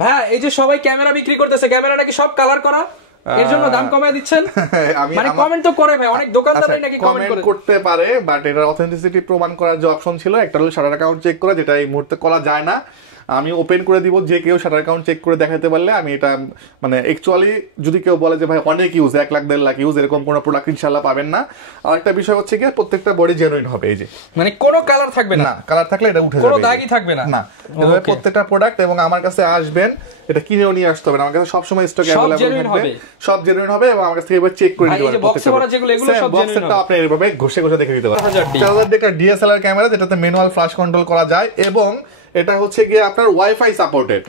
ভাই এই যে সবাই ক্যামেরা বিক্রি করতেছে, ক্যামেরা নাকি সব কালার করা, এর জন্য দাম কমায় দিচ্ছেন? মানে কমেন্ট তো করে ভাই, অনেক দোকানদারই নাকি কমেন্ট করতে পারে, বাট এটার অথেন্টিসিটি প্রমাণ করার যে অপশন ছিল একটা হলো শাটার অ্যাকাউন্ট চেক করা, যেটা এই মুহূর্তে করা যায় না। আমি ওপেন করে দিব, যে কেউ শাটার অ্যাকাউন্ট চেক করে দেখাতে পারলে আমি এটা মানে অ্যাকচুয়ালি যদি কেউ বলে যে ভাই অনেক ইউজ 1 লাখ 1.5 লাখ ইউজ, এরকম কোনো প্রোডাক্ট ইনশাআল্লাহ পাবেন না। আর একটা বিষয় হচ্ছে কি প্রত্যেকটা বডি জেনুইন হবে, এই যে মানে কোনো কালার থাকবে না, কালার থাকলে এটা উঠে যাবে, কোনো দাগই থাকবে না না। এভাবে প্রত্যেকটা প্রোডাক্ট, এবং আমার কাছে আসবেন এটা কিনেও নিয়ে আসতে হবে না, আমার কাছে সব সময় স্টক अवेलेबल থাকবে, সব জেনুইন হবে, এবং আমার কাছে এবার চেক করে নিতে পারবেন। বক্সে ভরা যেগুলো এগুলো সব জেনুইন হবে, আপনি এভাবে ঘষে ঘষে দেখে নিতে পারবেন। 4000 টাকা ডিএসএলআর ক্যামেরা, যেটাতে ম্যানুয়াল ফ্ল্যাশ কন্ট্রোল করা যায়, এবং এটা হচ্ছে গিয়ে আপনার wifi supported.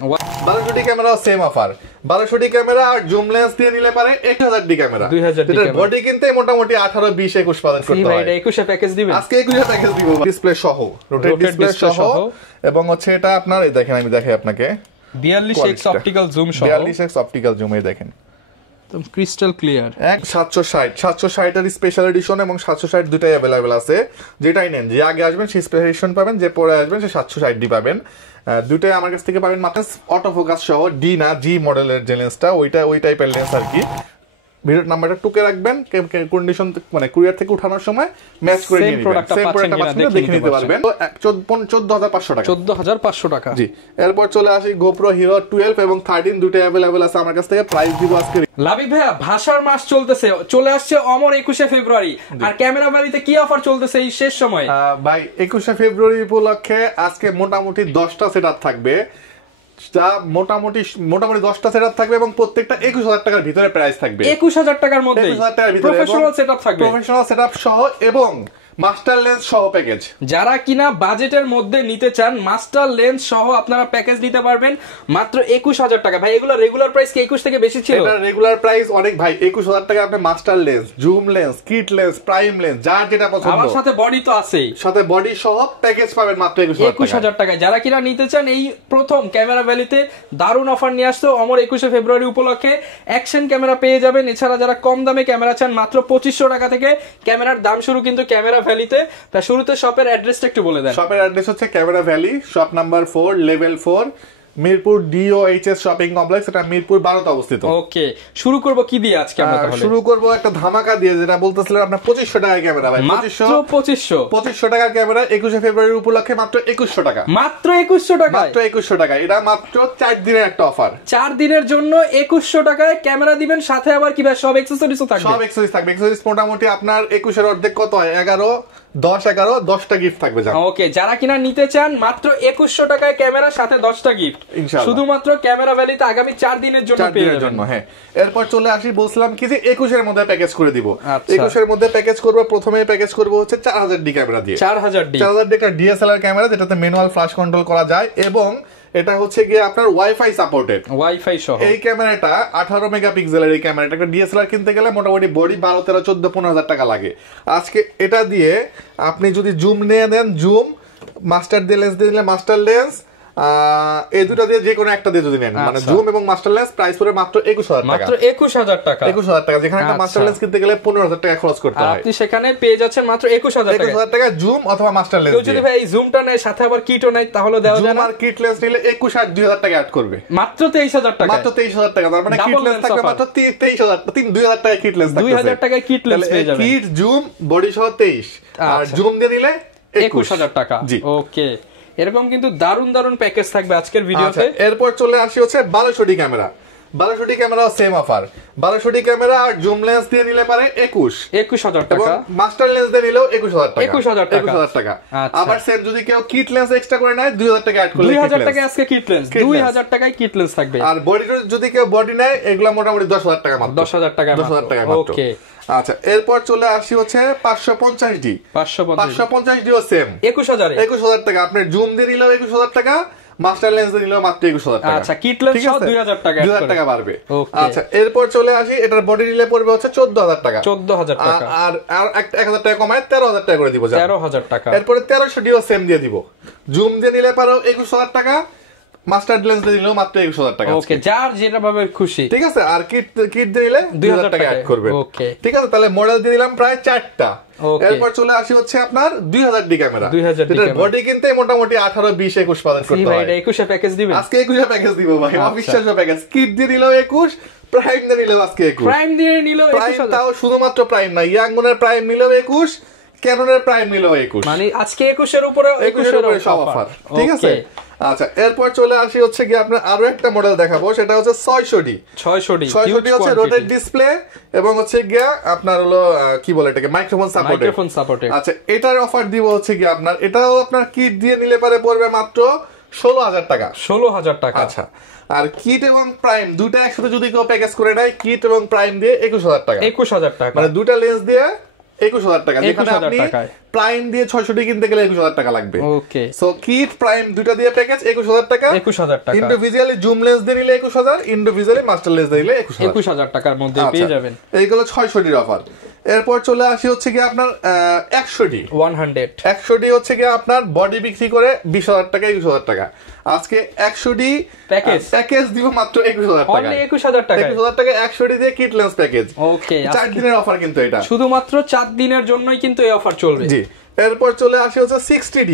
1200 camera same offer, 1200 camera আর জুম লেন্স দিয়ে নিলে পারে 1000 ক্যামেরা, 2000 বডি কিনতে মোটামুটি 18 20 21 পাওয়া করতে হয়। এটা 21 প্যাকেজ দিবেন আজকে 21 প্যাকেজ দিব, ডিসপ্লে সহ, রোটেট ডিসপ্লে সহ, এবং হচ্ছে এটা আপনার এই দেখেন, আমি দেখাই আপনাকে 42x অপটিক্যাল জুম সহ, 42x অপটিক্যাল জুম, এই দেখেন একদম ক্রিস্টাল ক্লিয়ার। 760 এর স্পেশাল এডিশন এবং 760 দুটাই अवेलेबल আছে, যেটাই নেন, যে আগে আসবেন সেই স্পেশাল এডিশন পাবেন, যে পরে আসবেন সেই 760 ডি পাবেন। দুটাই আমার কাছ থেকে পাবেন মাত্র অটো ফোকাস সহ, ডি না জি মডেলের যে লেন্সটা, ওই টাইপের লেন্স আর কি। ভিডিও নাম্বারটা টুকে রাখবেন, কন্ডিশন মানে কুরিয়ার থেকে উঠানোর সময় ম্যাচ করে নিয়ে নেবেন, সেম প্রোডাক্টটা পাচ্ছেন দেখে নিতে পারবেন। তো 14500 টাকা, 14500 টাকা। জি, এরপর চলে আসি গোপ্রো হিরো 12 এবং 13 দুটোই अवेलेबल আছে আমার কাছ থেকে। প্রাইস দিব আজকে লাবিব ভাইয়া, ভাষার মাস চলতেছে, চলে আসছে অমর 21শে ফেব্রুয়ারি, আর ক্যামেরা ভ্যালিতে কি অফার চলতেছে এই শেষ সময়? ভাই 21শে ফেব্রুয়ারি উপলক্ষে আজকে মোটামুটি 10টা সেটআপ থাকবে, যা মোটামুটি 10টা সেটআপ থাকবে, এবং প্রত্যেকটা 21000 টাকার ভিতরে প্রাইস থাকবে, 21000 টাকার মধ্যে প্রফেশনাল সেটআপ থাকবে, প্রফেশনাল সেটআপ সহ এবং মাস্টার লেন্স সহ প্যাকেজ। যারা কিনা বাজেটের মধ্যে নিতে চান মাস্টার লেন্স সহ আপনারা প্যাকেজ নিতে পারবেন মাত্র 21000 টাকা। ভাই এগুলো রেগুলার প্রাইস কি 21 থেকে বেশি ছিল? এটা রেগুলার প্রাইস অনেক ভাই, 21000 টাকা আপনি master lens, zoom lens, kit lens, prime lens, যার যেটা পছন্দ, আমার সাথে বডি তো আছেই, সাথে বডি সহ প্যাকেজ পাবেন মাত্র 21000 টাকায়। যারা কিনা নিতে চান এই প্রথম ক্যামেরা ভ্যালিতে দারুণ অফার নিয়ে আসতো অমর 21শে ফেব্রুয়ারি উপলক্ষে, অ্যাকশন ক্যামেরা পেয়ে যাবেন। এছাড়া যারা কম দামে ক্যামেরা চান মাত্র 2500 টাকা থেকে ক্যামেরার দাম শুরু কিন্তু ক্যামেরা ভ্যালিতে। তা শুরুতে শপের অ্যাড্রেসটা একটু বলে দেন। শপের অ্যাড্রেস হচ্ছে camera valley, shop number 4, level 4, Mirpur DOHS shopping complex, এটা মিরপুর 12তে অবস্থিত। ওকে, শুরু করব কি দিয়ে আজকে আমরা? তাহলে শুরু করব একটা ধামাকা দিয়ে, যেটা বলতেছিলেন আপনার 2500 টাকার ক্যামেরা। ভাই 2500 টাকার ক্যামেরা 21শে ফেব্রুয়ারি উপলক্ষে মাত্র 2100 টাকা, মাত্র 2100 টাকা, মাত্র 2100 টাকা। এটা মাত্র 4 দিনের একটা অফার, 4 দিনের জন্য 2100 টাকায় ক্যামেরা দিবেন, সাথে আবার কি ভাই সব অ্যাকসেসরিজও থাকবে? সব অ্যাকসেসরিজ থাকবে। অ্যাকসেসরিজ মোটামুটি আপনার 21 এর অর্ধেক কত হয়, 10টা গিফট থাকবে। ওকে, যারা কিনা নিতে চান মাত্র 2100 টাকায় ক্যামেরা, সাথে 10টা গিফট শুধুমাত্র ক্যামেরা ভ্যালিতে আগামী 4 দিনের জন্য পেয়ে যাবেন। হ্যাঁ, এরপর চলে আসি, বলছিলাম কি যে 21 এর মধ্যে প্যাকেজ করে দিব। 21 এর মধ্যে প্যাকেজ করব, প্রথমে প্যাকেজ করব হচ্ছে 4000 ডি ক্যামেরা দিয়ে, 4000 ডি একটা ডিএসএলআর ক্যামেরা, যেটাতে ম্যানুয়াল ফ্ল্যাশ কন্ট্রোল করা যায়, এবং এটা হচ্ছে গিয়ে আপনার ওয়াইফাই সাপোর্টেড, ওয়াইফাই সহ। এই ক্যামেরাটা 18 মেগাপিক্সেলের এই ক্যামেরাটা, একটা ডিএসএলআর কিনতে গেলে মোটামুটি বডি 12 13 14 15000 টাকা লাগে। আজকে এটা দিয়ে আপনি যদি জুম নিয়ে নেন, জুম, মাস্টার দিয়ে লেন্স দিয়ে নিলে মাস্টার লেন্স, এই দুটো দিয়ে যে কোনো একটা দিয়ে যদি নেন, মানে জুম এবং মাস্টার লেন্স, প্রাইস পড়ে মাত্র 21000 টাকা, মাত্র 21000 টাকা, 21000 টাকা। যেখানে একটা মাস্টার লেন্স কিনতে গেলে 15000 টাকা খরচ করতে হয়, আপনি সেখানে পেয়ে যাচ্ছেন মাত্র 21000 টাকা জুম অথবা মাস্টার লেন্স। কেউ যদি ভাই এই জুমটা নেয় সাথে আবার কিটও নেয় তাহলে দেওয়া যায় না? জুম আর কিট লেন্স নিলে 21 আর 2000 টাকা অ্যাড করবে, মাত্র 23000 টাকা, মাত্র 23000 টাকা। তার মানে কিট লেন্স থাকবে মাত্র 23000, 2000 টাকা কিট লেন্স থাকবে, 2000 টাকায় কিট লেন্স পেয়ে যাবেন। কিট, জুম, বডি সহ 23, আর জুম দিয়ে নিলে 21000 টাকা। জি, ওকে, এরকম কিন্তু দারুন দারুন প্যাকেজ থাকবে আজকের ভিডিওতে। এরপর চলে আসি হচ্ছে 1200 D camera, 1200 D camera same offer, 1200 D camera আর জুম লেন্স দিয়ে নিলে পারে 21000 টাকা, এবং মাস্টার লেন্স দিয়ে নিলেও 21000 টাকা। আবার সেম যদি কেউ কিট লেন্স এক্সট্রা করে নেয় 2000 টাকা অ্যাড করলে 2000 টাকা আজকে কিট লেন্স, 2000 টাকায় কিট লেন্স থাকবে। আর বডি যদি কেউ বডি নেয় এগুলা মোটামুটি 10000 টাকা মাত্র, 10000 টাকা মাত্র। ওকে, আচ্ছা, এরপর চলে আসি হচ্ছে 550 ডি, 550 ডিও সেম 21000 টাকা। আপনি জুম দিয়ে নিলেও 21000 টাকা, মাস্টার লেন্স দিয়ে নিলেও মাত্র 21000 টাকা। আচ্ছা, কিট লেন্স সহ 2000 টাকা, 2000 টাকা বাড়বে। আচ্ছা, এরপর চলে আসি, এটার বডি নিলে পড়বে হচ্ছে 14000 টাকা, 14000 টাকা, আর 1000 টাকা কমায় 13000 টাকা করে দিব, 13000 টাকা। এরপরে 1300 ডিও সেম দিয়ে দিব। জুম দিয়ে নিলে পারো 21000 টাকা, মাস্টার্ড লেন্স দিয়ে দিলেও মাত্র 21,000 টাকা। ওকে, যার যেটা ভাবে খুশি, ঠিক আছে। আর কিট দিয়ে দিলে 2000 টাকা অ্যাড করবে। ওকে, ঠিক আছে। তাহলে মডেল দিয়ে দিলাম প্রায় 4টা। এরপর চলে আসি হচ্ছে আপনার 2000 ডি ক্যামেরা। 2000 ডি বডি কিনতে মোটামুটি 18, 20, 21 বাজেট করতে হয়। এটা 21 প্যাকেজ দিবেন আজকে 21 প্যাকেজ দিব ভাই, অবিশ্বাস্য প্যাকেজ। কিট দিয়ে দিলেও 21, প্রাইম দিয়ে নিলেও আজকে 21। প্রাইম দিয়ে নিলেও 21, তাও শুধুমাত্র প্রাইম না, ইয়াংমনের প্রাইম নিলেও 21, ক্যাননের প্রাইম নিলেও 21। মানে আজকে 21 এর উপরে 21 এর উপরে সব অফার। ঠিক আছে। আচ্ছা, এরপর চলে আসি হচ্ছে কি আপনার আরো একটা মডেল দেখাবো, সেটা হচ্ছে 600D। 600D হচ্ছে রোটেট ডিসপ্লে এবং হচ্ছে গিয়া আপনার হলো কি বলে এটাকে, মাইক্রোফোন সাপোর্টেড। আচ্ছা, এটার অফার দিব হচ্ছে কি আপনার, এটাও আপনার কিট দিয়ে নিলে পারে পড়বে মাত্র 16,000 টাকা। 16,000 টাকা। আচ্ছা, আর কিট এবং প্রাইম দুটো একসাথে যদি কেউ প্যাকেজ করে নেয়, কিট এবং প্রাইম দিয়ে 21,000 টাকা। 21,000 টাকা, মানে দুটা লেন্স দিয়ে 21,000 টাকা। যেখানে আপনি প্রাইম দিয়ে 600D কিনতে গেলে 21,000 টাকা লাগবে। ওকে, সো কিট প্রাইম দুটো দিয়ে প্যাকেজ 21,000 টাকা। 21,000 টাকা। ইন্ডিভিজুয়ালি জুম লেন্স দিয়ে নিলে 21,000, ইন্ডিভিজুয়ালি মাস্টার লেন্স দিয়ে নিলে 21,000 টাকার মধ্যে পেয়ে যাবেন। এইগুলো 600D এর অফার। এরপর চলে আসি হচ্ছে কি আপনার 100D। 100D হচ্ছে কি আপনার বডি বিক্রি করে 20,000 টাকা, 21,000 টাকা। আজকে 100D প্যাকেজ দিব মাত্র 21,000 টাকা। 21,000 টাকা, 21,000 টাকা 100D দিয়ে কিট লেন্স প্যাকেজ। ওকে, 4 দিনের অফার কিন্তু এটা, শুধুমাত্র 4 দিনের জন্যই কিন্তু এই অফার চলবে। জি। এরপর চলে আসি হচ্ছে 60D।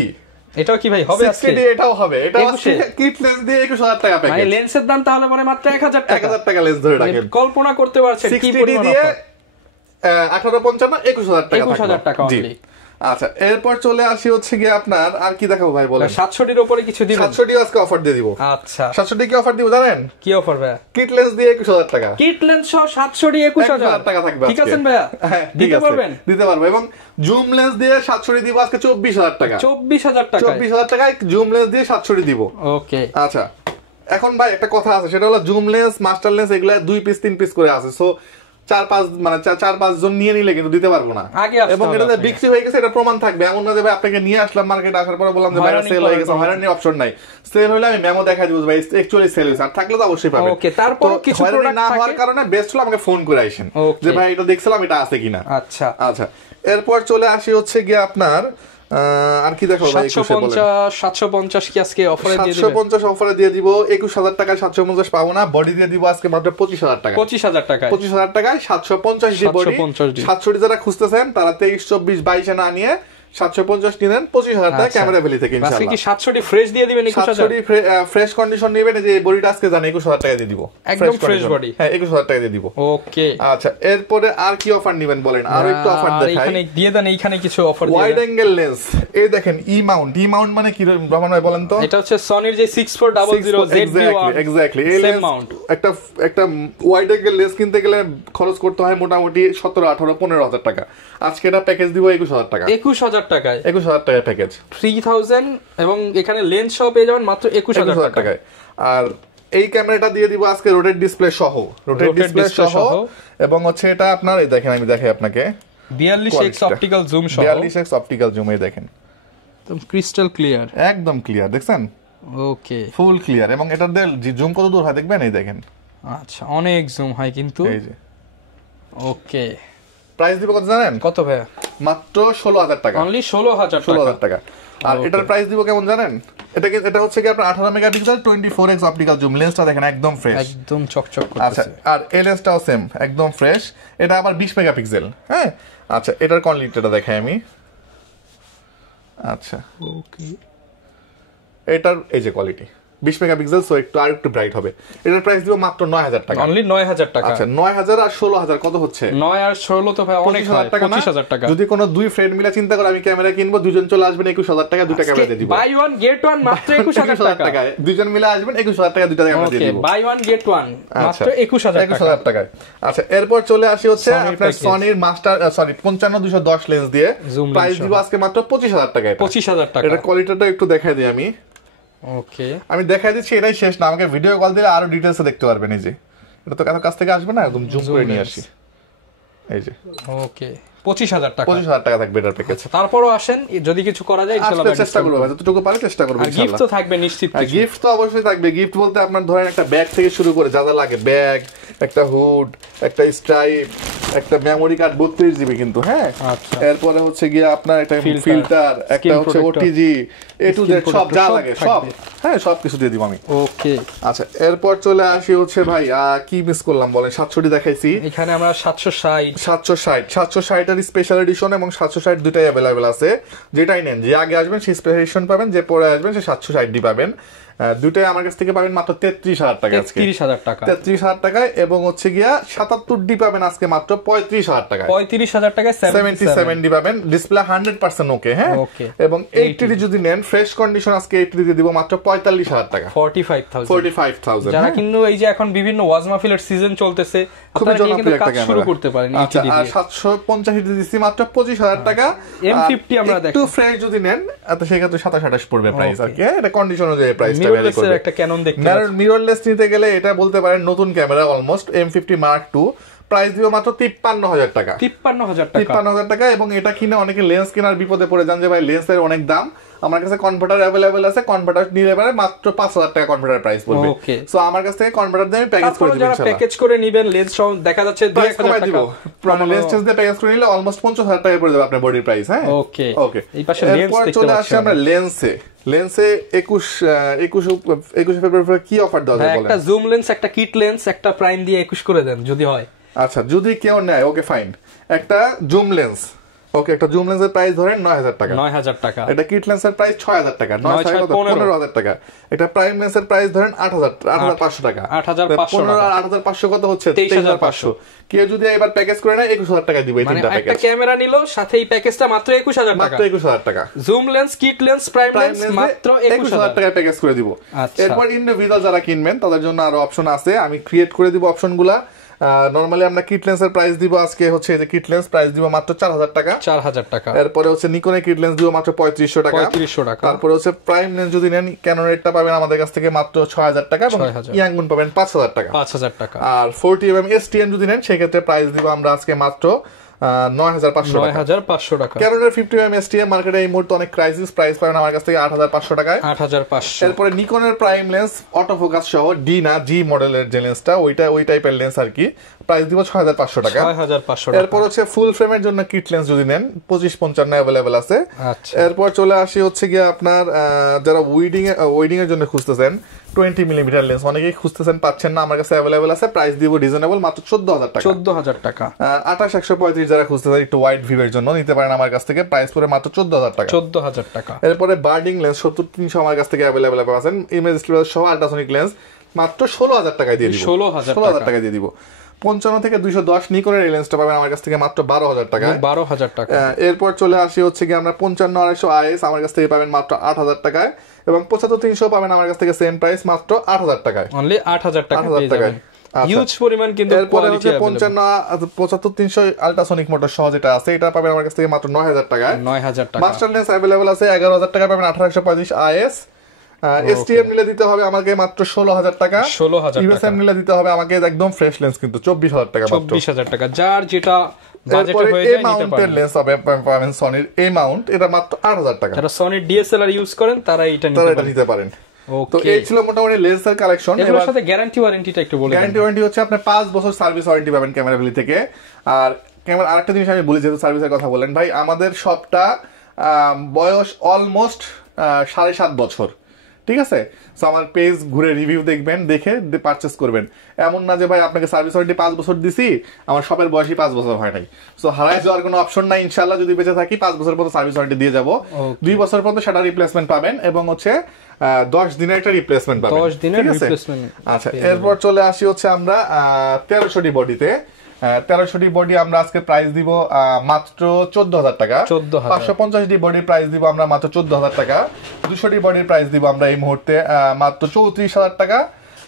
এটাও কি ভাই হবে আজকে? 60D এটাও হবে। এটা হচ্ছে কিট লেন্স দিয়ে 21,000 টাকা প্যাকেজ। মানে লেন্সের দাম তাহলে মানে মাত্র 1,000 টাকা। 1,000 টাকা লেন্স ধরে রাখেন। কল্পনা করতে পারছেন কি 60D পরিমাণ দিয়ে অফার। 1855 21,000 টাকা। 21,000 টাকা অনলি। আচ্ছা, এরপর চলে আসি হচ্ছে কি আপনার আর কি দেখাবো ভাই বলেন? 700D এর উপরে কিছু দিবেন? 700D আজকে অফার দিয়ে দিব। আচ্ছা, 700D কি অফার দিব জানেন? কি অফার ভাই? কিট লেন্স দিয়ে 21,000 টাকা। কিট লেন্স সহ 700D 21,000 টাকা থাকবে। ঠিক আছে ভাইয়া, দিতে পারবেন? দিতে পারবো। এবং জুম লেন্স দিয়ে 700D দিব আজকে 24,000 টাকা। 24,000 টাকা। 24,000 টাকায় জুম লেন্স দিয়ে 700D দিব। ওকে, আচ্ছা, এখন ভাই একটা কথা আছে, সেটা হলো জুম লেন্স, মাস্টার লেন্স এগুলা 2 পিস 3 পিস করে আছে। সো 4-5 জন নিয়ে নিলে কিন্তু দিতে পারবো না। এবং এটা যে বিক্রি হয়ে গেছে এটা প্রমাণ থাকবে, এমন না যে ভাই আপনাকে নিয়ে আসলাম মার্কেটে, আসার পরে বললাম যে ভাই সেল হয়ে গেছে, হয়রানির অপশন নাই। সেল হলে আমি মেমো দেখাই দিব ভাই অ্যাকচুয়ালি সেল হয়েছে, আর থাকলে তো অবশ্যই পাবেন। ওকে, তারপর কিছু প্রোডাক্ট না হওয়ার কারণে বেস্ট হলো আমাকে ফোন করে আইসেন যে ভাই এটা দেখছিলাম, এটা আছে কিনা। আচ্ছা আচ্ছা, এরপর চলে আসি হচ্ছে গিয়ে আপনার আর কি দেখো ভাই, 750 কি আজকে অফারে দিয়ে দিবেন? 750 অফারে দিয়ে দিব। 21,000 টাকায় 750 পাবো না, বডি দিয়ে দিব আজকে মাত্র 25,000 টাকা। 25,000 টাকায় 25,000 টাকায় 750 বডি। 700 যারা খুঁজতেছেন তারা 23, 24, 22 না নিয়ে 750 নিলেন 25,000 টাকা ক্যামেরা ভ্যালি থেকে ইনশাআল্লাহ। আজকে কি 700D ফ্রেশ দিয়ে দিবেন? 21,000 ফ্রেশ কন্ডিশন নেবেন, যে বডিটা আজকে জানেন 21,000 টাকা দিয়ে দিব, একদম ফ্রেশ বডি। হ্যাঁ, 21,000 টাকা দিয়ে দিব। ওকে, আচ্ছা, এরপরে আর কি অফার নেবেন বলেন? আর একটু অফার দেখাই। এখানে দিয়ে দেন, এইখানে কিছু অফার দিয়ে দেন। ওয়াইড অ্যাঙ্গেল লেন্স, এই দেখেন ই মাউন্ট মানে কি রহমান ভাই বলেন তো? এটা হচ্ছে সনির যে 6400 ZV1 এক্স্যাক্টলি এই সেম মাউন্ট। একটা ওয়াইড অ্যাঙ্গেল লেন্স কিনতে গেলে খরচ করতে হয় মোটামুটি 17, 18, 15,000 টাকা। আজকে এটা প্যাকেজ দিব 21,000 টাকা। 21,000 টাকায় 21,000 টাকা প্যাকেজ 3000 এবং এখানে লেন্স সহ পেয়ে যাবেন মাত্র 21,000 টাকায়। আর এই ক্যামেরাটা দিয়ে দিব আজকে রোটেট ডিসপ্লে সহ, এবং হচ্ছে এটা আপনার এই দেখেন, আমি দেখাই আপনাকে 42x অপটিক্যাল জুম সহ। 42x অপটিক্যাল জুম, এই দেখেন একদম ক্রিস্টাল ক্লিয়ার, একদম ক্লিয়ার, দেখছেন? ওকে, ফুল ক্লিয়ার। এবং এটার জুম কত দূর হয় দেখবেন, এই দেখেন। আচ্ছা, অনেক জুম হয় কিন্তু। এই যে ওকে, প্রাইস দিব কত জানেন? কত ভাই? মাত্র 16,000 টাকা। অনলি 16,000 টাকা। আর এটার প্রাইস দিব কেমন জানেন? এটা হচ্ছে কি আপনার 18 মেগাপিক্সেল 24x অপটিক্যাল জুম। লেন্সটা দেখেন একদম ফ্রেশ, একদম চকচক করতেছে। আচ্ছা, আর এই লেন্সটাও সেম একদম ফ্রেশ। এটা আবার 20 মেগাপিক্সেল। হ্যাঁ, আচ্ছা, এটার কোয়ালিটিটা দেখাই আমি। আচ্ছা, ওকে, এটার এই যে কোয়ালিটি 20 মেগাপিক্সেল, সো একটু আর একটু ব্রাইট হবে। এটার প্রাইস দিব মাত্র 9,000 টাকা। অনলি 9,000 টাকা। আচ্ছা, 9,000 আর 16,000 কত হচ্ছে? 9 আর 16 তো ভাই অনেক হয়, 25,000 টাকা। যদি কোনো দুই ফ্রেন্ড মিলে চিন্তা করে আমি ক্যামেরা কিনবো, দুজন চলে আসবেন 21,000 টাকা, দুটো ক্যামেরা দিয়ে দিব। বাই ওয়ান গেট ওয়ান মাত্র 21,000 টাকা। দুজন মিলে আসবেন 21,000 টাকা, দুটো ক্যামেরা দিয়ে দিব। বাই ওয়ান গেট ওয়ান মাত্র 21,000 টাকায়। আচ্ছা, এরপর চলে আসি হচ্ছে আপনার সনির মাস্টার 55-210 লেন্স দিয়ে প্রাইস দিব আজকে মাত্র 25,000 টাকায়। 25,000 টাকা। এটা কোয়ালিটিটা একটু দেখাই দিই আমি। ওকে, আমি দেখাই দিচ্ছি, এটাই শেষ না, আমাকে ভিডিও কল দিলে আরো ডিটেইলসে দেখতে পারবেন। এই যে এটা তো কাছ থেকে আসবে না, একদম জুম করে নিয়ে আসি। এই যে ওকে, 25,000 টাকা। 25,000 টাকা থাকবে এটার প্যাকেজ। তারপরও আসেন, যদি কিছু করা যায় ইনশাআল্লাহ চেষ্টা করব, যতটুকু পারি চেষ্টা করব ইনশাআল্লাহ। গিফট তো থাকবে নিশ্চিত। গিফট তো অবশ্যই থাকবে। গিফট বলতে আপনার ধরেন একটা ব্যাগ থেকে শুরু করে যা যা লাগে, ব্যাগ, একটা হুড, একটা স্ট্রাইপ, একটা মেমোরি কার্ড 32 জিবি কিন্তু, হ্যাঁ। আচ্ছা, এরপরে হচ্ছে গিয়ে আপনার একটা ফিল্টার, একটা হচ্ছে ওটিজি, এ টু জেড সব যা লাগে সব, হ্যাঁ সব কিছু দিয়ে দিব আমি। ওকে, আচ্ছা এরপর চলে আসি হচ্ছে ভাই কি মিস করলাম বলেন, 760 দেখাইছি, এখানে আমরা 760 এর স্পেশাল এডিশন এবং 760 দুটাই अवेलेबल আছে, যেটাই নেন, যে আগে আসবেন সেই স্পেশাল এডিশন পাবেন, যে পরে আসবেন সেই 760 ডি পাবেন। দুটাই আমার কাছ থেকে পাবেন মাত্র 33,000 টাকা, 33,000 টাকা, 33,000 টাকায়। এবং হচ্ছে গিয়া 77 ডি পাবেন আজকে মাত্র 35,000 টাকায়, 35,000 টাকায় 77 ডি পাবেন, ডিসপ্লে 100% ওকে, হ্যাঁ। এবং 80 ডি যদি নেন ফ্রেশ কন্ডিশন আজকে 80 দিয়ে দিব মাত্র 45,000 টাকা, 45,000। যারা কিন্তু এই যে এখন বিভিন্ন ওয়াজ মাহফিলের সিজন চলতেছে, খুবই জনপ্রিয় একটা শুরু করতে পারেন। আচ্ছা, আর 750 ডি দিছি মাত্র 25,000 টাকা। M50 আমরা দেখো, একটু ফ্রেশ যদি নেন তো সেক্ষেত্রে 27-28 পড়বে প্রাইস আর কি, এটা কন্ডিশন অনুযায়ী প্রাইসটা ভ্যারি করবে। একটা ক্যানন দেখতে মিররলেস নিতে গেলে এটা বলতে পারেন নতুন camera, almost M50 Mark II, price দিব মাত্র 53,000 টাকা, 53,000 টাকা। এবং এটা কিনে অনেকে লেন্স কেনার বিপদে পড়ে যান যে ভাই লেন্সের অনেক দাম, আমার কাছে কনভার্টার अवेलेबल আছে, কনভার্টার নিলে পারে মাত্র 5,000 টাকা কনভার্টার প্রাইস পড়বে। সো আমার কাছ থেকে কনভার্টার দিয়ে আমি প্যাকেজ করে দিব ইনশাআল্লাহ। প্যাকেজ করে নেবেন লেন্স সহ দেখা যাচ্ছে 2,000 টাকা, মানে লেন্স চেঞ্জ দিয়ে প্যাকেজ করে নিলে অলমোস্ট 50,000 টাকা পড়ে যাবে আপনার বডির প্রাইস, হ্যাঁ। ওকে, ওকে। এই পাশে লেন্স দেখতে চলে আসছে আমরা লেন্সে 21 ফেব্রুয়ারি কি অফার দেওয়া যায় বলেন? একটা জুম লেন্স, একটা কিট লেন্স, একটা প্রাইম দিয়ে 21 করে দেন যদি হয়। আচ্ছা, যদি কেউ নেয় ওকে ফাইন, একটা জুম লেন্স, ওকে, একটা জুম লেন্সের প্রাইস ধরেন 9,000 টাকা, 9,000 টাকা। এটা কিট লেন্সের প্রাইস 6,000 টাকা, 15,000 টাকা। এটা প্রাইম লেন্সের প্রাইস ধরেন 8,500 টাকা, 15 আর 8,500 কত হচ্ছে 23,500। কেউ যদি এবার প্যাকেজ করে নেয় 21,000 টাকা দিবে এই তিনটা প্যাকেজ। একটা ক্যামেরা নিলো সাথে এই প্যাকেজটা মাত্র 21,000 টাকা, মাত্র 21,000 টাকা। Zoom lens, kit lens, prime lens মাত্র 21,000 টাকা প্যাকেজ করে দিব। এরপর ইন্ডিভিজুয়াল যারা কিনবেন তাদের জন্য আরো অপশন আছে, আমি ক্রিয়েট করে দিব অপশনগুলা। নরমালি আমরা কিট লেন্সের প্রাইস দিব আজকে হচ্ছে এই যে কিট লেন্স প্রাইস দিব মাত্র 4,000 টাকা, 4,000 টাকা। এরপরে হচ্ছে নিকনের কিট লেন্স দিব মাত্র 3500 টাকা, 3500 টাকা। তারপরে হচ্ছে প্রাইম লেন্স যদি নেন ক্যানন রেটটা পাবেন আমাদের কাছ থেকে মাত্র 6,000 টাকা, এবং ইয়াংগুন পাবেন 5,000 টাকা, 5,000 টাকা। আর 40mm STM যদি নেন সেই ক্ষেত্রে প্রাইস দিব আমরা আজকে মাত্র 9,500 টাকা। ক্যাননের 50mm STM মার্কেটে এই মুহূর্তে অনেক ক্রাইসিস, প্রাইস পাবেন আমার কাছ থেকে 8,500 টাকায়, 8,500। এরপরে নিকনের প্রাইম লেন্স অটোফোকাস সহ ডি না জি মডেলের যে লেন্সটা ওই টাইপের লেন্স আর কি, প্রাইস দিব 6,500 টাকা, 6,500 টাকা। এরপর হচ্ছে ফুল ফ্রেমের জন্য কিট লেন্স যদি নেন 25-55 अवेलेबल আছে। আচ্ছা, এরপর চলে আসি হচ্ছে গিয়ে আপনার যারা ওয়েডিং এর জন্য খুঁজতেছেন 20mm লেন্স, অনেকেই খুঁজতেছেন পাচ্ছেন না, আমার কাছে अवेलेबल আছে, প্রাইস দিব রিজনেবল মাত্র 14,000 টাকা, 14,000 টাকা। 28-135 যারা খুঁজতেছেন একটু ওয়াইড ভিউ এর জন্য নিতে পারেন আমার কাছ থেকে, প্রাইস পড়ে মাত্র 14,000 টাকা, 14,000 টাকা। এরপরে বার্ডিং লেন্স 70-300 আমার কাছ থেকে अवेलेबल পাচ্ছেন, ইমেজ স্টেবিলাইজার সহ আল্ট্রাসোনিক লেন্স মাত্র 16,000 টাকায় দিয়ে দিব, 16,000 টাকায় দিয়ে দিব। 55 থেকে 210 নিকনের এই লেন্সটা পাবেন আমার কাছ থেকে মাত্র 12,000 টাকা, 12,000 টাকা। এরপর চলে আসি হচ্ছে কি আমরা 55-250 IS আমার কাছ থেকে পাবেন মাত্র 8,000 টাকায়, এবং 75-300 পাবেন আমার কাছ থেকে সেম প্রাইস মাত্র 8,000 টাকায়, অনলি 8,000 টাকা পেয়ে যাবেন। হিউজ পরিমাণ কিন্তু এরপরে হচ্ছে 75-300 আল্ট্রাসোনিক মোটর সহ যেটা আছে এটা পাবেন আমার কাছ থেকে মাত্র 9,000 টাকায়, 9,000 টাকা। মাস্টার লেন্স अवेलेबल আছে 11,000 টাকা পাবেন, 18-135 IS। STM নিলে দিতে হবে আমাকে মাত্র 16,000 টাকা, 16,000 টাকা। USM নিলে দিতে হবে আমাকে একদম ফ্রেশ লেন্স কিন্তু 24,000 টাকা মাত্র, 24,000 টাকা। যার যেটা বাজেটে হয়ে যায় নিতে পারেন। লেন্স পাবেন সনির এ মাউন্ট, এটা মাত্র 8,000 টাকা। যারা সনির DSLR ইউজ করেন তারা এটা নিতে পারেন। তো এই ছিল মোটামুটি লেন্সের কালেকশন। এর সাথে গ্যারান্টি ওয়ারেন্টিটা একটু বলে দিন। গ্যারান্টি ওয়ারেন্টি হচ্ছে আপনি 5 বছর সার্ভিস ওয়ারেন্টি পাবেন ক্যামেরা ভ্যালি থেকে। আর ক্যামেরা আরেকটা জিনিস আমি বলি, যেহেতু সার্ভিসের কথা বলেন ভাই, আমাদের শপটা বয়স অলমোস্ট 7.5 বছর, ঠিক আছে। সো আমার পেজ ঘুরে রিভিউ দেখবেন, দেখে পারচেস করবেন। এমন না যে ভাই আপনাকে সার্ভিস ওয়ারেন্টি 5 বছর দিছি, আমার শপের বয়সই 5 বছর হয় নাই। সো হারায় যাওয়ার কোনো অপশন নাই, ইনশাআল্লাহ যদি বেঁচে থাকি 5 বছর পর্যন্ত সার্ভিস ওয়ারেন্টি দিয়ে যাব। 2 বছর পর্যন্ত সেটা রিপ্লেসমেন্ট পাবেন, এবং হচ্ছে 10 দিনের একটা রিপ্লেসমেন্ট পাবেন, 10 দিনের রিপ্লেসমেন্ট। আচ্ছা, এরপর চলে আসি হচ্ছে আমরা 1300 বডিতে। 1300 বডি আমরা আজকে প্রাইস দিব মাত্র 14,000 টাকা। 550 বডির প্রাইস দিব আমরা মাত্র 14,000 টাকা। 200 বডির প্রাইস দিব আমরা এই মুহূর্তে মাত্র 34,000 টাকা।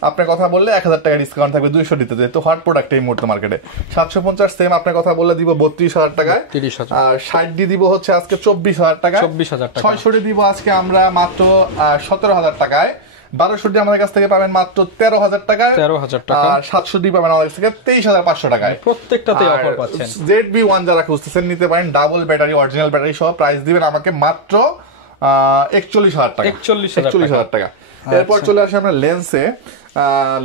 আপনার কথা বললে 1,000 টাকা ডিসকাউন্ট থাকবে 200 দিতে, যেহেতু হট প্রোডাক্ট এই মুহূর্তে মার্কেটে। 750 সেম আপনার কথা বললে দিব 32,000 টাকায়। আর 60 দিব হচ্ছে আজকে 24,000 টাকা। 600 দিব আজকে আমরা মাত্র 17,000 টাকায়। 1200 আমাদের কাছ থেকে পাবেন মাত্র 13,000 টাকায়। 13,000 টাকা। আর 700 পাবেন আমাদের কাছ থেকে 23,500 টাকায়। প্রত্যেকটাতে অফার পাচ্ছেন। ZB1 যারা খুঁজতেছেন নিতে পারেন, ডাবল ব্যাটারি অরিজিনাল ব্যাটারি সহ প্রাইস দিবেন আমাকে মাত্র 41,000 টাকা। 41,000 টাকা। এরপর চলে আসি আমরা লেন্সে।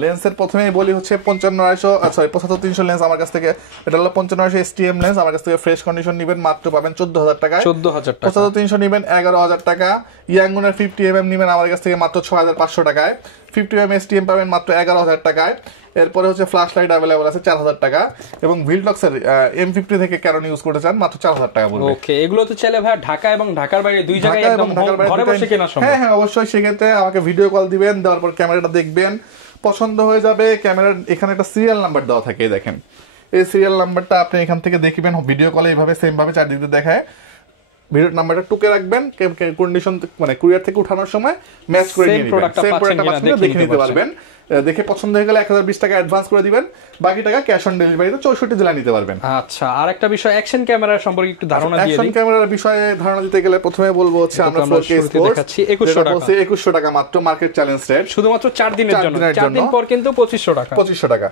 লেন্সের প্রথমেই বলি হচ্ছে 75-300 লেন্স আমার কাছ থেকে, এটা হলো 5500 STM লেন্স আমার কাছ থেকে ফ্রেশ কন্ডিশন নিবেন মাত্র পাবেন 14000 টাকায়। 14000 টাকা। 75-300 নিবেন 11000 টাকা। ইয়াঙ্গুনের 50mm নিবেন আমার কাছ থেকে মাত্র 6500 টাকায়। 50mm STM পাবেন মাত্র 11000 টাকায়। এরপরে হচ্ছে ফ্ল্যাশ লাইট অ্যাভেলেবল আছে 4000 টাকা, এবং ভিলটক্সের M50 থেকে ক্যানন ইউজ করতে চান মাত্র 4000 টাকা পড়বে। ওকে, এগুলো তো চলে ভাই ঢাকা এবং ঢাকার বাইরে দুই জায়গায় একদম ঘরে বসে কেনা সম্ভব। হ্যাঁ অবশ্যই, সেক্ষেত্রে আমাকে ভিডিও কল দিবেন, দেওয়ার পর ক্যামেরাটা দেখবেন, পছন্দ হয়ে যাবে। ক্যামেরার এখানে একটা সিরিয়াল নাম্বার দেওয়া থাকে, দেখেন এই সিরিয়াল নাম্বারটা আপনি এখান থেকে দেখবেন ভিডিও কলে এইভাবে সেম ভাবে চারদিকে দেখায়। ভিডিও নাম্বারটা টুকে রাখবেন, কন্ডিশন মানে কুরিয়ার থেকে উঠানোর সময় ম্যাচ করে নিয়ে নেবেন, সেম প্রোডাক্টটা দেখে নিতে পারবেন। দেখে পছন্দ হয়ে গেলে 1020 টাকা অ্যাডভান্স করে দিবেন, বাকি টাকা ক্যাশ অন ডেলিভারিতে 64 জেলা নিতে পারবেন। আচ্ছা, আর একটা বিষয় অ্যাকশন ক্যামেরার সম্পর্কে একটু ধারণা দিয়ে দিই। অ্যাকশন ক্যামেরার বিষয়ে ধারণা দিতে গেলে প্রথমে বলবো হচ্ছে আমরা 4K দেখাচ্ছি 2100 টাকা মাত্র মার্কেট চ্যালেঞ্জ রেট, শুধুমাত্র 4 দিনের জন্য। 4 দিন পর কিন্তু 2500 টাকা। 2500 টাকা।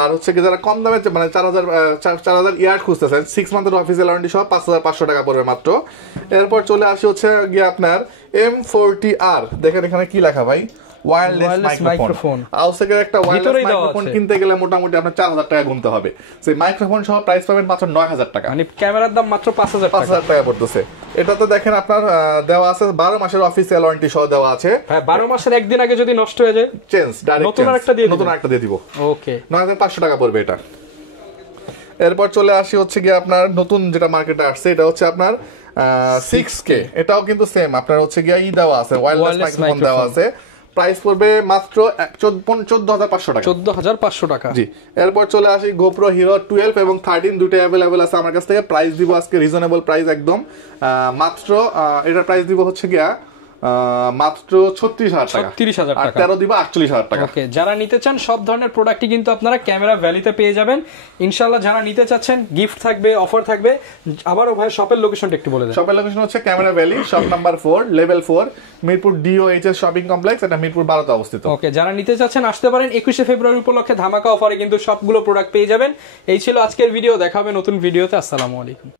আর হচ্ছে কি যারা কম দামে মানে 4000 ইয়ার্ড খুঁজতেছেন 6 মান্থের অফিসিয়াল ওয়ারেন্টি সহ 5500 টাকা পড়বে মাত্র। এরপর চলে আসি হচ্ছে গিয়ে আপনার M40R, দেখেন এখানে কি লেখা ভাই, ওয়্যারলেস মাইক্রোফোন। আউসেকের একটা ওয়্যারলেস মাইক্রোফোন কিনতে গেলে মোটামুটি আপনার 4000 টাকা গুনতে হবে। সেই মাইক্রোফোন সহ প্রাইস পাবেন মাত্র 9000 টাকা, মানে ক্যামেরার দাম মাত্র 5000 টাকা পড়তেছে। এটা তো দেখেন আপনার দেওয়া আছে 12 মাসের অফিসিয়াল ওয়ারেন্টি সহ দেওয়া আছে। হ্যাঁ, 12 মাসের একদিন আগে যদি নষ্ট হয়ে যায় চেঞ্জ ডাইরেক্ট নতুন আরেকটা দিয়ে দিব। ওকে, 9500 টাকা পড়বে এটা। এরপর চলে আসি হচ্ছে গিয়ে আপনার নতুন যেটা মার্কেটে আসছে, এটা হচ্ছে আপনার 6K। এটাও কিন্তু সেম আপনার হচ্ছে গিয়ে দেওয়া আছে, ওয়্যারলেস মাইক্রোফোন দেওয়া আছে। প্রাইস পড়বে মাত্র 14500 টাকা। 14500 টাকা, জি। এরপর চলে আসি GoPro Hero 12 এবং 13 দুটোই অ্যাভেলেবল আছে আমার কাছ থেকে। প্রাইস দিব আজকে রিজনেবল প্রাইস একদম, মাত্র এটার প্রাইস দিব হচ্ছে গিয়া মাত্র 36000 টাকা। 36000 টাকা। 13 দিব 48000 টাকা। ওকে, যারা নিতে চান সব ধরনের প্রোডাক্টই কিন্তু আপনারা ক্যামেরা ভ্যালিতে পেয়ে যাবেন ইনশাআল্লাহ। যারা নিতে চাচ্ছেন গিফট থাকবে, অফার থাকবে। আবারও ভাই শপের লোকেশনটা একটু বলে দেন। শপের লোকেশন হচ্ছে camera valley, shop number 4, level 4, Mirpur DOHS shopping complex, এটা মিরপুর 12 তে অবস্থিত। ওকে, যারা নিতে চাচ্ছেন আসতে পারেন। 21শে ফেব্রুয়ারি উপলক্ষে ধামাকা অফারে কিন্তু সবগুলো প্রোডাক্ট পেয়ে যাবেন। এই ছিল আজকের ভিডিও, দেখা হবে নতুন ভিডিওতে। আসসালামু আলাইকুম।